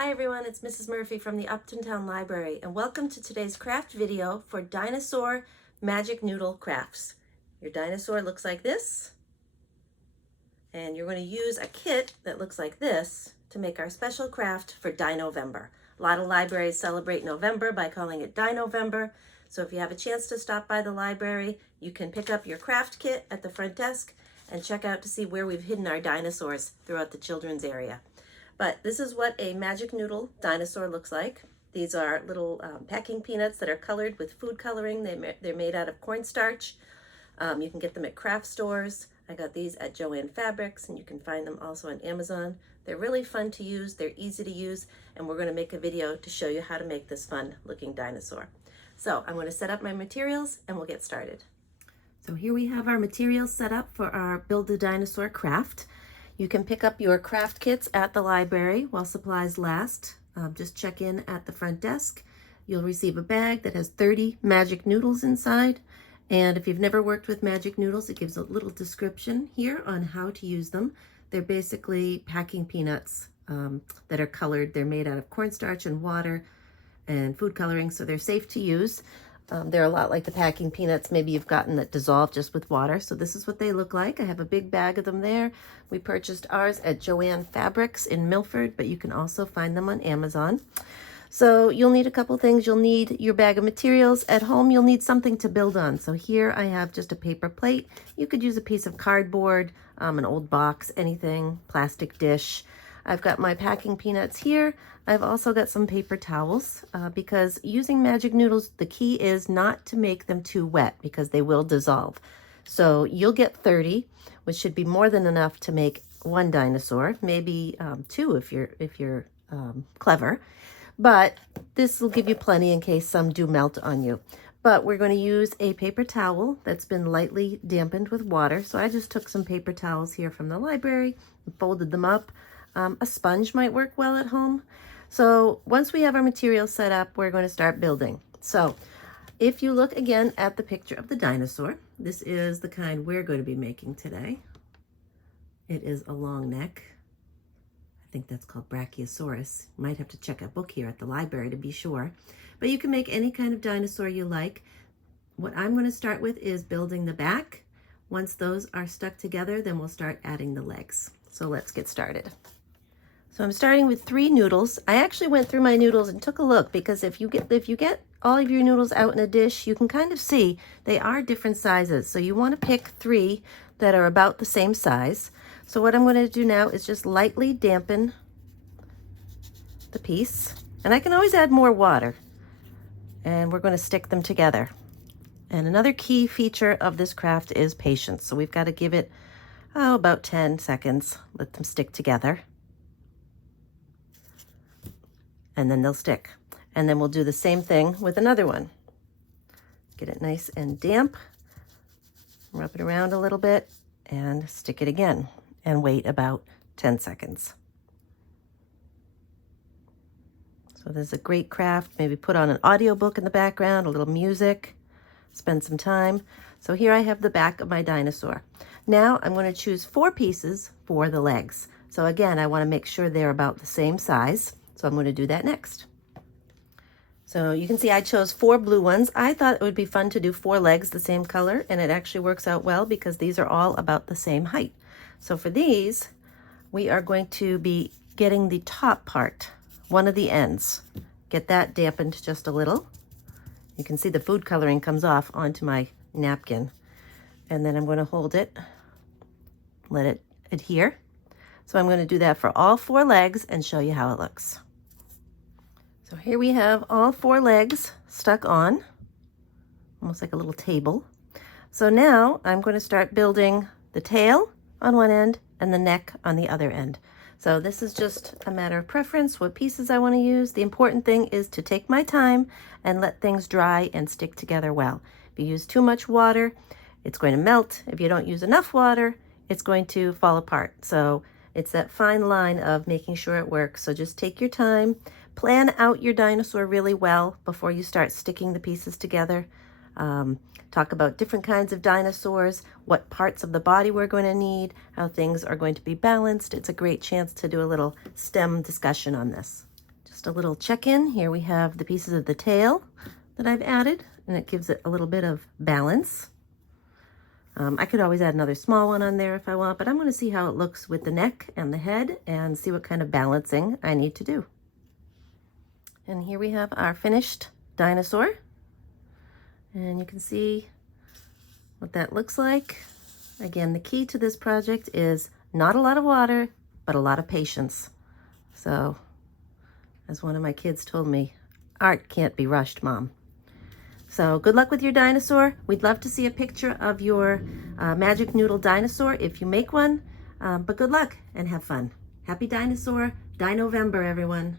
Hi everyone, it's Mrs. Murphy from the Upton Town Library, and welcome to today's craft video for Dinosaur Magic Noodle Crafts. Your dinosaur looks like this, and you're going to use a kit that looks like this to make our special craft for Dinovember. A lot of libraries celebrate November by calling it Dinovember, so if you have a chance to stop by the library, you can pick up your craft kit at the front desk and check out to see where we've hidden our dinosaurs throughout the children's area. But this is what a magic noodle dinosaur looks like. These are little packing peanuts that are colored with food coloring. They're made out of cornstarch. You can get them at craft stores. I got these at Joann Fabrics, and you can find them also on Amazon. They're really fun to use. They're easy to use, and we're going to make a video to show you how to make this fun looking dinosaur. So I'm going to set up my materials, and we'll get started. So here we have our materials set up for our Build a Dinosaur craft. You can pick up your craft kits at the library while supplies last. Just check in at the front desk. You'll receive a bag that has 30 magic noodles inside. And if you've never worked with magic noodles, it gives a little description here on how to use them. They're basically packing peanuts that are colored. They're made out of cornstarch and water and food coloring, so they're safe to use. They're a lot like the packing peanuts maybe you've gotten that dissolve just with water. So this is what they look like. I have a big bag of them there. We purchased ours at Joann Fabrics in Milford, but you can also find them on Amazon. So you'll need a couple things. You'll need your bag of materials. At home, you'll need something to build on. So here I have just a paper plate. You could use a piece of cardboard, an old box, anything, plastic dish. I've got my packing peanuts here. I've also got some paper towels because using magic noodles, the key is not to make them too wet because they will dissolve. So you'll get 30, which should be more than enough to make one dinosaur, maybe two if you're clever. But this will give you plenty in case some do melt on you. But we're going to use a paper towel that's been lightly dampened with water. So I just took some paper towels here from the library and folded them up. A sponge might work well at home. So once we have our materials set up, we're going to start building. So if you look again at the picture of the dinosaur, this is the kind we're going to be making today. It is a long neck. I think that's called Brachiosaurus. You might have to check a book here at the library to be sure. But you can make any kind of dinosaur you like. What I'm going to start with is building the back. Once those are stuck together, then we'll start adding the legs. So let's get started. So I'm starting with 3 noodles. I actually went through my noodles and took a look because if you get all of your noodles out in a dish, you can kind of see they are different sizes. So you want to pick 3 that are about the same size. So what I'm going to do now is just lightly dampen the piece. And I can always add more water. And we're going to stick them together. And another key feature of this craft is patience. So we've got to give it about 10 seconds. Let them stick together. And then they'll stick. And then we'll do the same thing with another one. Get it nice and damp. Rub it around a little bit and stick it again. And wait about 10 seconds. So there's a great craft. Maybe put on an audiobook in the background, a little music, spend some time. So here I have the back of my dinosaur. Now I'm going to choose 4 pieces for the legs. So again, I want to make sure they're about the same size. So I'm going to do that next. So you can see I chose 4 blue ones. I thought it would be fun to do 4 legs the same color, and it actually works out well because these are all about the same height. So for these, we are going to be getting the top part, one of the ends. Get that dampened just a little. You can see the food coloring comes off onto my napkin. And then I'm going to hold it, let it adhere. So I'm going to do that for all 4 legs and show you how it looks. So here we have all 4 legs stuck on, almost like a little table. So now I'm going to start building the tail on one end and the neck on the other end. So this is just a matter of preference, what pieces I want to use. The important thing is to take my time and let things dry and stick together well. If you use too much water, it's going to melt. If you don't use enough water, it's going to fall apart. So it's that fine line of making sure it works. So just take your time, plan out your dinosaur really well before you start sticking the pieces together. Talk about different kinds of dinosaurs, what parts of the body we're going to need, how things are going to be balanced. It's a great chance to do a little STEM discussion on this. Just a little check-in. Here we have the pieces of the tail that I've added, and it gives it a little bit of balance. I could always add another small one on there if I want, but I'm going to see how it looks with the neck and the head and see what kind of balancing I need to do. And here we have our finished dinosaur. And you can see what that looks like. Again, the key to this project is not a lot of water, but a lot of patience. So, as one of my kids told me, art can't be rushed, Mom. So good luck with your dinosaur. We'd love to see a picture of your magic noodle dinosaur if you make one. But good luck and have fun. Happy Dinosaur, Dinovember, everyone.